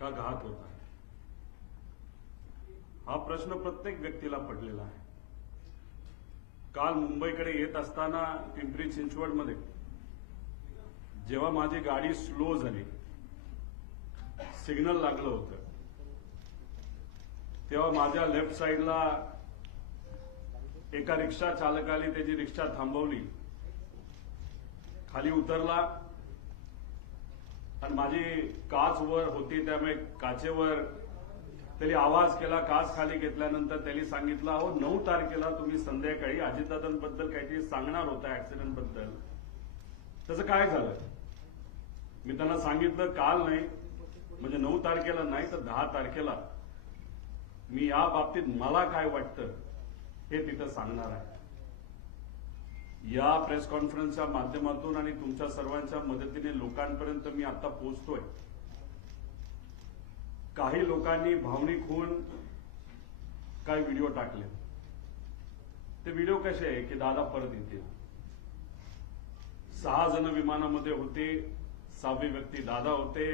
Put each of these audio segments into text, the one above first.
का घात होत आहे? हा प्रश्न प्रत्येक व्यक्तीला पडलेला आहे. काल मुंबईकडे येत असताना पिंपरी चिंचवडमध्ये जेव्हा माझी गाडी स्लो झाली, सिग्नल लागलं होतं, तेव्हा माझ्या लेफ्ट साईडला एका रिक्षा चालकाने त्याची रिक्षा थांबवली, खाली उतरला आणि माझी काच वर होती त्यामुळे काचेवर त्यांनी आवाज केला. काच खाली घेतल्यानंतर त्यांनी सांगितलं, अहो 9 तारखेला तुम्ही संध्याकाळी अजितदादांबद्दल काहीतरी सांगणार होता ऍक्सिडेंट बद्दल, त्याचं काय झालं? मी त्यांना सांगितलं काल नाही, म्हणजे 9 तारखेला नाही तर 10 तारखेला मी या बाबतीत मला काय वाटतं हे तिथं सांगणार आहे. या प्रेस कॉन्फरन्सच्या माध्यमातून आणि तुमच्या सर्वांच्या मदतीने लोकांपर्यंत मी आता पोहोचतोय. काही लोकांनी भावनिक होऊन काही व्हिडिओ टाकले. ते व्हिडिओ कसे आहे की दादा परत येतील. 6 जण विमानामध्ये होते, 6वी व्यक्ती दादा होते.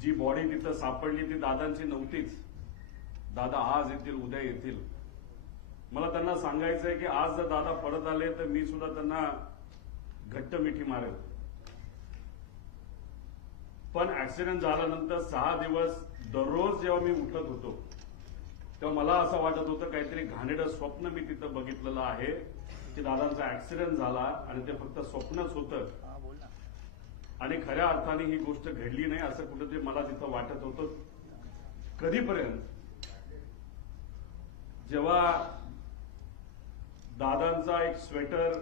जी बॉडी तिथं सापडली ती दादांची नव्हतीच. दादा आज येतील, उद्या येतील. मला त्यांना सांगायचं आहे की आज जर दादा परत आले तर मी सुद्धा त्यांना घट्ट मिठी मारेल. पण ऍक्सिडेंट झाल्यानंतर 6 दिवस दररोज जेव्हा मी उठत होतो तेव्हा मला असं वाटत होतं काहीतरी घाणेरडं स्वप्न मी तिथं बघितलेलं आहे की दादांचा ऍक्सिडेंट झाला आणि ते फक्त स्वप्नच होतं आणि खऱ्या अर्थाने ही गोष्ट घडली नाही असं कुठेतरी मला तिथं वाटत होतं. कधीपर्यंत? जेव्हा दादांचा एक स्वेटर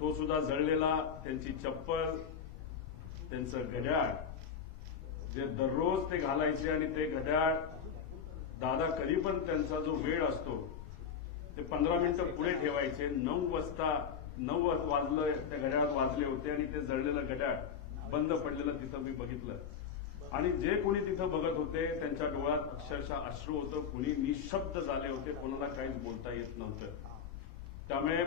तो सुद्धा जळलेला, त्यांची चप्पल, त्यांचं घड्याळ जे दररोज ते घालायचे आणि ते घड्याळ दादा कधी पण त्यांचा जो वेळ असतो ते 15 मिनिटं पुढे ठेवायचे. 9 वाजलं त्या घड्याळात वाजले होते आणि ते जळलेलं घड्याळ बंद पडलेलं तिथं मी बघितलं. आणि जे कोणी तिथं बघत होते त्यांच्या डोळ्यात अक्षरशः अश्रू होतं. कुणी निशब्द झाले होते, कोणाला काहीच बोलता येत नव्हतं. त्यामुळे